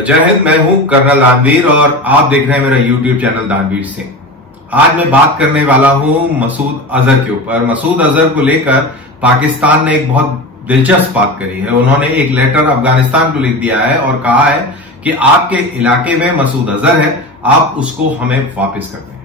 जय हिंद। मैं हूं कर्नल दानवीर और आप देख रहे हैं मेरा यूट्यूब चैनल दानवीर सिंह। आज मैं बात करने वाला हूं मसूद अजहर के ऊपर। मसूद अजहर को लेकर पाकिस्तान ने एक बहुत दिलचस्प बात करी है। उन्होंने एक लेटर अफगानिस्तान को लिख दिया है और कहा है कि आपके इलाके में मसूद अजहर है, आप उसको हमें वापस कर दें।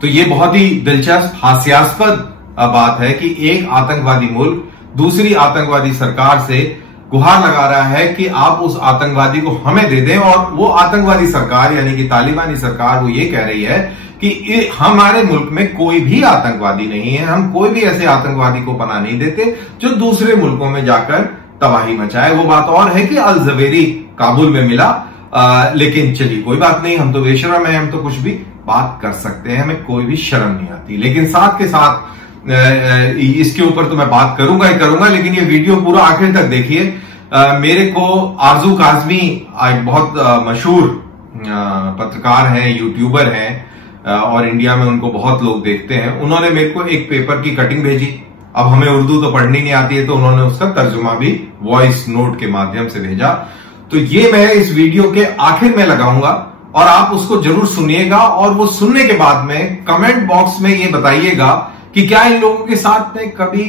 तो ये बहुत ही दिलचस्प हास्यास्पद बात है कि एक आतंकवादी मुल्क दूसरी आतंकवादी सरकार से गुहार लगा रहा है कि आप उस आतंकवादी को हमें दे दें, और वो आतंकवादी सरकार यानी कि तालिबानी सरकार वो ये कह रही है कि हमारे मुल्क में कोई भी आतंकवादी नहीं है, हम कोई भी ऐसे आतंकवादी को पनाह नहीं देते जो दूसरे मुल्कों में जाकर तबाही मचाए। वो बात और है कि अल जवेरी काबुल में मिला, लेकिन चलिए कोई बात नहीं, हम तो बेशरम है, हम तो कुछ भी बात कर सकते हैं, हमें कोई भी शर्म नहीं आती। लेकिन साथ के साथ इसके ऊपर तो मैं बात करूंगा ही करूंगा, लेकिन ये वीडियो पूरा आखिर तक देखिए। मेरे को आरजू काजमी एक बहुत मशहूर पत्रकार हैं, यूट्यूबर हैं और इंडिया में उनको बहुत लोग देखते हैं। उन्होंने मेरे को एक पेपर की कटिंग भेजी। अब हमें उर्दू तो पढ़नी नहीं आती है, तो उन्होंने उसका तर्जुमा भी वॉइस नोट के माध्यम से भेजा। तो ये मैं इस वीडियो के आखिर में लगाऊंगा और आप उसको जरूर सुनिएगा, और वो सुनने के बाद में कमेंट बॉक्स में ये बताइएगा कि क्या इन लोगों के साथ में कभी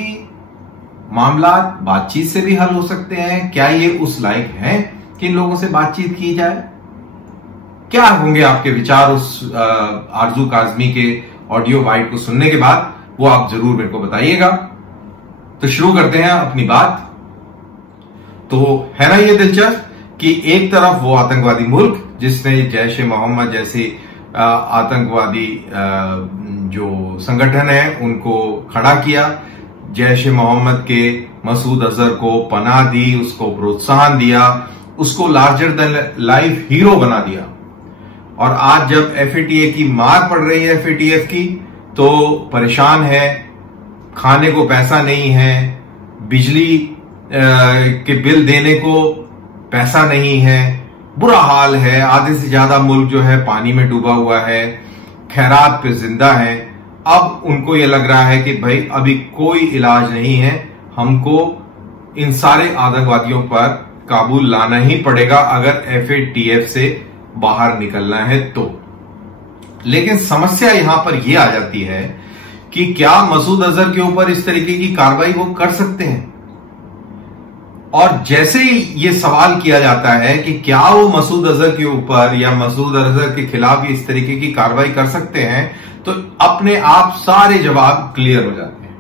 मामला बातचीत से भी हल हो सकते हैं, क्या ये उस लायक हैं कि इन लोगों से बातचीत की जाए। क्या होंगे आपके विचार उस आरजू काजमी के ऑडियो बाइट को सुनने के बाद, वो आप जरूर मेरे को बताइएगा। तो शुरू करते हैं अपनी बात। तो है ना ये दिलचस्प कि एक तरफ वो आतंकवादी मुल्क जिसने जैश ए मोहम्मद जैसे आतंकवादी जो संगठन है उनको खड़ा किया, जैश ए मोहम्मद के मसूद अजहर को पनाह दी, उसको प्रोत्साहन दिया, उसको लार्जर देन लाइफ हीरो बना दिया। और आज जब एफएटीएफ की मार पड़ रही है, एफएटीएफ की, तो परेशान है, खाने को पैसा नहीं है, बिजली के बिल देने को पैसा नहीं है, बुरा हाल है। आधे से ज्यादा मुल्क जो है पानी में डूबा हुआ है, खैरात पे जिंदा है। अब उनको ये लग रहा है कि भाई अभी कोई इलाज नहीं है, हमको इन सारे आतंकवादियों पर काबू लाना ही पड़ेगा अगर एफएटीएफ से बाहर निकलना है तो। लेकिन समस्या यहां पर यह आ जाती है कि क्या मसूद अजहर के ऊपर इस तरीके की कार्रवाई वो कर सकते हैं? और जैसे ही ये सवाल किया जाता है कि क्या वो मसूद अजहर के ऊपर या मसूद अजहर के खिलाफ इस तरीके की कार्रवाई कर सकते हैं, तो अपने आप सारे जवाब क्लियर हो जाते हैं।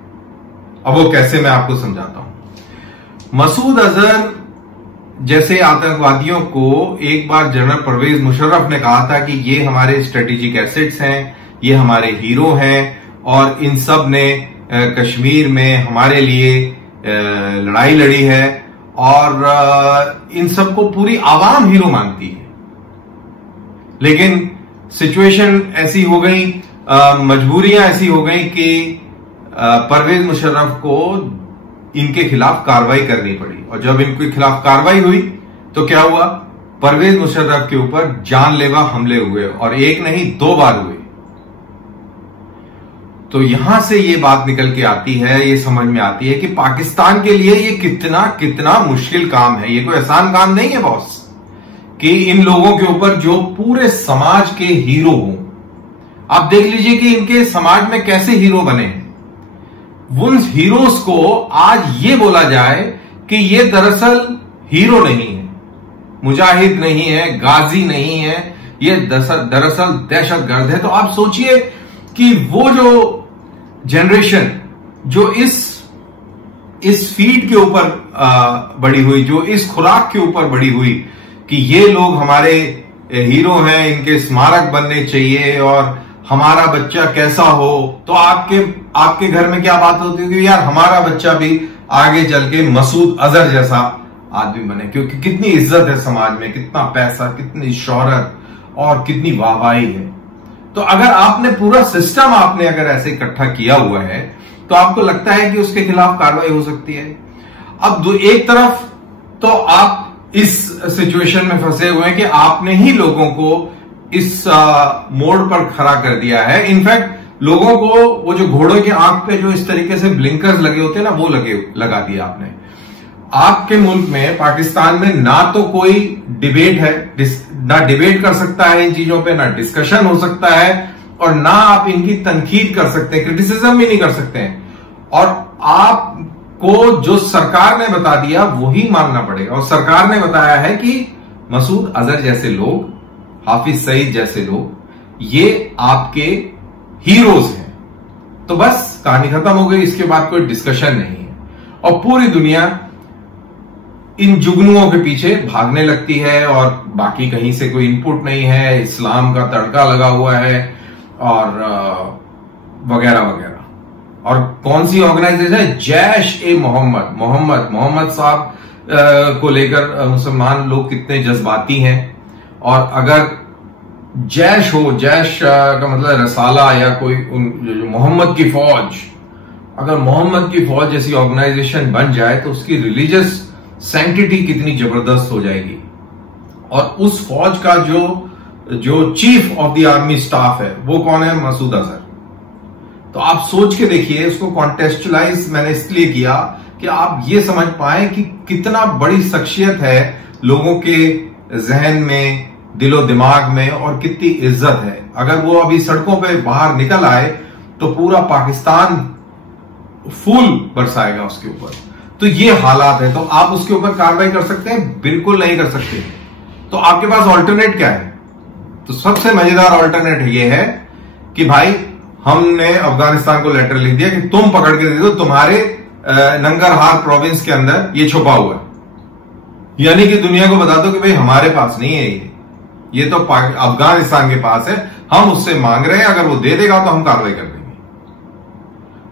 अब वो कैसे, मैं आपको समझाता हूं। मसूद अजहर जैसे आतंकवादियों को एक बार जनरल परवेज मुशर्रफ ने कहा था कि ये हमारे स्ट्रेटेजिक एसेट्स हैं, ये हमारे हीरो हैं, और इन सब ने कश्मीर में हमारे लिए लड़ाई लड़ी है, और इन सबको पूरी आवाम हीरो मानती है। लेकिन सिचुएशन ऐसी हो गई, मजबूरियां ऐसी हो गई कि परवेज मुशर्रफ को इनके खिलाफ कार्रवाई करनी पड़ी। और जब इनके खिलाफ कार्रवाई हुई तो क्या हुआ, परवेज मुशर्रफ के ऊपर जानलेवा हमले हुए, और एक नहीं 2 बार हुए। तो यहां से ये बात निकल के आती है, ये समझ में आती है कि पाकिस्तान के लिए ये कितना कितना मुश्किल काम है। ये कोई आसान काम नहीं है बॉस, कि इन लोगों के ऊपर जो पूरे समाज के हीरो हों। आप देख लीजिए कि इनके समाज में कैसे हीरो बने हैं। उन हीरोज को आज ये बोला जाए कि ये दरअसल हीरो नहीं है, मुजाहिद नहीं है, गाजी नहीं है, ये दरअसल दहशतगर्द है। तो आप सोचिए कि वो जो जनरेशन जो इस फीड के ऊपर बड़ी हुई, जो इस खुराक के ऊपर बड़ी हुई कि ये लोग हमारे हीरो हैं, इनके स्मारक बनने चाहिए और हमारा बच्चा कैसा हो, तो आपके घर में क्या बात होती है कि यार हमारा बच्चा भी आगे चल के मसूद अजहर जैसा आदमी बने, क्योंकि कितनी इज्जत है समाज में, कितना पैसा, कितनी शोहरत और कितनी वाहवाही है। तो अगर आपने पूरा सिस्टम अगर ऐसे इकट्ठा किया हुआ है, तो आपको लगता है कि उसके खिलाफ कार्रवाई हो सकती है। अब एक तरफ तो आप इस सिचुएशन में फंसे हुए हैं कि आपने ही लोगों को इस मोड़ पर खड़ा कर दिया है। इनफैक्ट लोगों को वो जो घोड़ों की आंख पे जो इस तरीके से ब्लिंकर्स लगे होते हैं ना, वो लगा दिया आपने। आपके मुल्क में पाकिस्तान में ना तो कोई डिबेट है, ना डिबेट कर सकता है इन चीजों पे, ना डिस्कशन हो सकता है, और ना आप इनकी तनकीद कर सकते हैं, क्रिटिसिज्म भी नहीं कर सकते हैं। और आपको जो सरकार ने बता दिया वही मानना पड़ेगा। और सरकार ने बताया है कि मसूद अजहर जैसे लोग, हाफिज सईद जैसे लोग, ये आपके हीरोज हैं। तो बस कहानी खत्म हो गई, इसके बाद कोई डिस्कशन नहीं है। और पूरी दुनिया इन जुगनुओं के पीछे भागने लगती है और बाकी कहीं से कोई इनपुट नहीं है, इस्लाम का तड़का लगा हुआ है और वगैरह वगैरह। और कौन सी ऑर्गेनाइजेशन है? जैश ए मोहम्मद साहब को लेकर मुसलमान लोग कितने जज्बाती हैं। और अगर जैश हो, जैश का मतलब रसाला या कोई जो मोहम्मद की फौज, अगर मोहम्मद की फौज जैसी ऑर्गेनाइजेशन बन जाए तो उसकी रिलीजियस सैंक्टिटी कितनी जबरदस्त हो जाएगी। और उस फौज का जो chief of the army staff है वो कौन है? मसूद अजहर। तो आप सोच के देखिए, उसको कॉन्टेक्चुअलाइज मैंने इसलिए किया कि आप ये समझ पाए कि कितना बड़ी शख्सियत है लोगों के जहन में, दिलो दिमाग में, और कितनी इज्जत है। अगर वो अभी सड़कों पे बाहर निकल आए तो पूरा पाकिस्तान फूल बरसाएगा उसके ऊपर। तो ये हालात है। तो आप उसके ऊपर कार्रवाई कर सकते हैं? बिल्कुल नहीं कर सकते। तो आपके पास ऑल्टरनेट क्या है? तो सबसे मजेदार ऑल्टरनेट ये है कि भाई हमने अफगानिस्तान को लेटर लिख दिया कि तुम पकड़ के दे दो, तुम्हारे नंगरहार प्रोविंस के अंदर ये छुपा हुआ है। यानी कि दुनिया को बता दो कि भाई हमारे पास नहीं है, ये तो अफगानिस्तान के पास है, हम उससे मांग रहे हैं, अगर वो दे देगा तो हम कार्रवाई कर देंगे।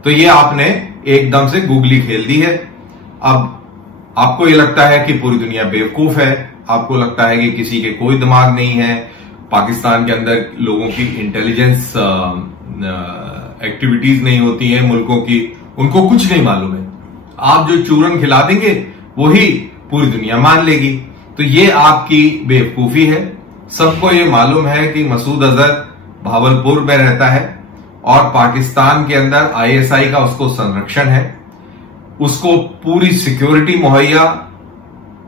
तो ये आपने एकदम से गूगली खेल दी है। अब आपको ये लगता है कि पूरी दुनिया बेवकूफ है, आपको लगता है कि किसी के कोई दिमाग नहीं है, पाकिस्तान के अंदर लोगों की इंटेलिजेंस एक्टिविटीज नहीं होती हैं मुल्कों की, उनको कुछ नहीं मालूम है। आप जो चूरन खिला देंगे वही पूरी दुनिया मान लेगी। तो ये आपकी बेवकूफी है। सबको ये मालूम है कि मसूद अजहर भावलपुर में रहता है और पाकिस्तान के अंदर आईएसआई का उसको संरक्षण है। उसको पूरी सिक्योरिटी मुहैया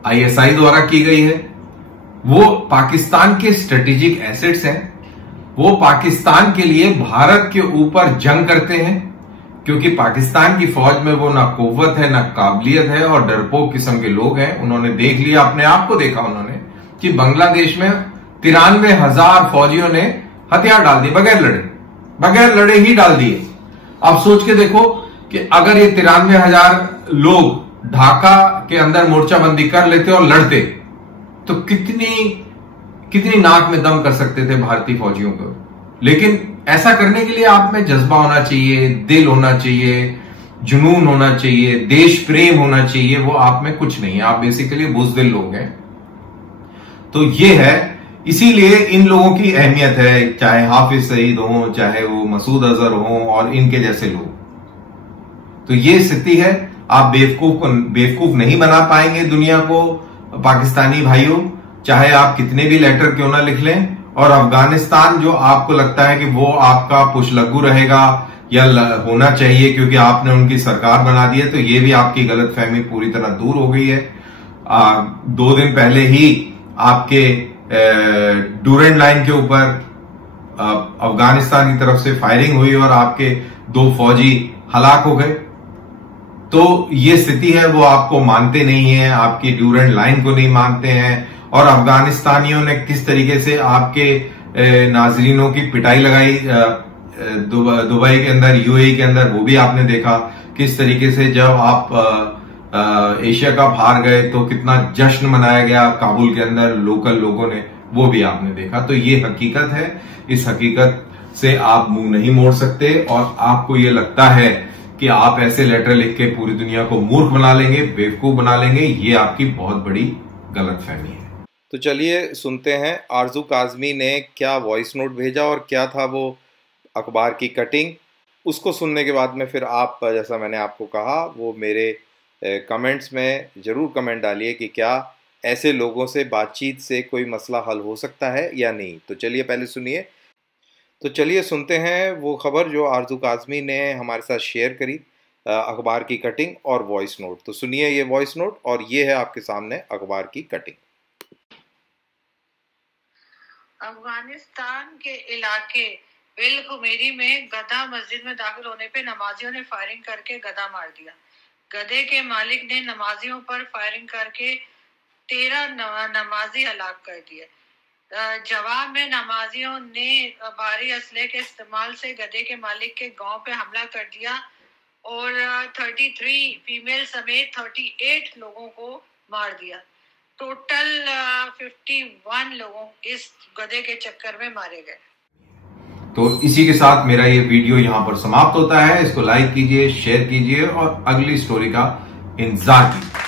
आईएसआई द्वारा की गई है। वो पाकिस्तान के स्ट्रेटेजिक एसेट्स हैं। वो पाकिस्तान के लिए भारत के ऊपर जंग करते हैं, क्योंकि पाकिस्तान की फौज में वो ना कुव्वत है, ना काबिलियत है, और डरपोक किस्म के लोग हैं। उन्होंने देख लिया, अपने आप को देखा उन्होंने कि बांग्लादेश में 93,000 फौजियों ने हथियार डाल दिए, बगैर लड़े ही डाल दिए। अब सोच के देखो कि अगर ये 93,000 लोग ढाका के अंदर मोर्चाबंदी कर लेते और लड़ते तो कितनी नाक में दम कर सकते थे भारतीय फौजियों को। लेकिन ऐसा करने के लिए आप में जज्बा होना चाहिए, दिल होना चाहिए, जुनून होना चाहिए, देश प्रेम होना चाहिए। वो आप में कुछ नहीं है, आप बेसिकली बुज़दिल लोग हैं। तो ये है, इसीलिए इन लोगों की अहमियत है, चाहे हाफिज सईद हो, चाहे वो मसूद अजहर हो और इनके जैसे लोग। तो ये स्थिति है। आप बेवकूफ नहीं बना पाएंगे दुनिया को, पाकिस्तानी भाइयों, चाहे आप कितने भी लेटर क्यों ना लिख लें। और अफगानिस्तान जो आपको लगता है कि वो आपका पुशलग्गू रहेगा या होना चाहिए क्योंकि आपने उनकी सरकार बना दी है, तो ये भी आपकी गलतफहमी पूरी तरह दूर हो गई है। 2 दिन पहले ही आपके डूरेंट लाइन के ऊपर अफगानिस्तान की तरफ से फायरिंग हुई और आपके 2 फौजी हलाक हो गए। तो ये स्थिति है, वो आपको मानते नहीं है, आपकी ड्यूरेंट लाइन को नहीं मानते हैं। और अफगानिस्तानियों ने किस तरीके से आपके नाजरीनों की पिटाई लगाई दुबई के अंदर, यूएई के अंदर, वो भी आपने देखा। किस तरीके से जब आप एशिया कप हार गए तो कितना जश्न मनाया गया काबुल के अंदर लोकल लोगों ने, वो भी आपने देखा। तो ये हकीकत है, इस हकीकत से आप मुंह नहीं मोड़ सकते। और आपको ये लगता है कि आप ऐसे लेटर लिख के पूरी दुनिया को मूर्ख बना लेंगे, बेवकूफ बना लेंगे, ये आपकी बहुत बड़ी गलतफहमी है। तो चलिए सुनते हैं आरजू काजमी ने क्या वॉइस नोट भेजा और क्या था वो अखबार की कटिंग। उसको सुनने के बाद में फिर आप, जैसा मैंने आपको कहा, वो मेरे कमेंट्स में ज़रूर कमेंट डालिए कि क्या ऐसे लोगों से बातचीत से कोई मसला हल हो सकता है या नहीं। तो चलिए पहले सुनिए। तो चलिए सुनते हैं वो खबर जो आरजू काजमी ने हमारे साथ शेयर करी। अखबार की कटिंग और वॉइस नोट। तो सुनिए ये वॉइस नोट और ये है आपके सामने अखबार की कटिंग। अफगानिस्तान के इलाके बेलकुमेरी में गधा मस्जिद में दाखिल होने पे नमाजियों ने फायरिंग करके गधा मार दिया। गधे के मालिक ने नमाजियों पर फायरिंग करके 13 नमाजी हलाक कर दिए। जवाब में नमाजियों ने भारी असले के इस्तेमाल से गधे के मालिक के गांव पे हमला कर दिया और 33 फीमेल समेत 38 लोगों को मार दिया। टोटल 51 लोगों इस गधे के चक्कर में मारे गए। तो इसी के साथ मेरा ये वीडियो यहां पर समाप्त होता है। इसको लाइक कीजिए, शेयर कीजिए और अगली स्टोरी का इंतजार कीजिए।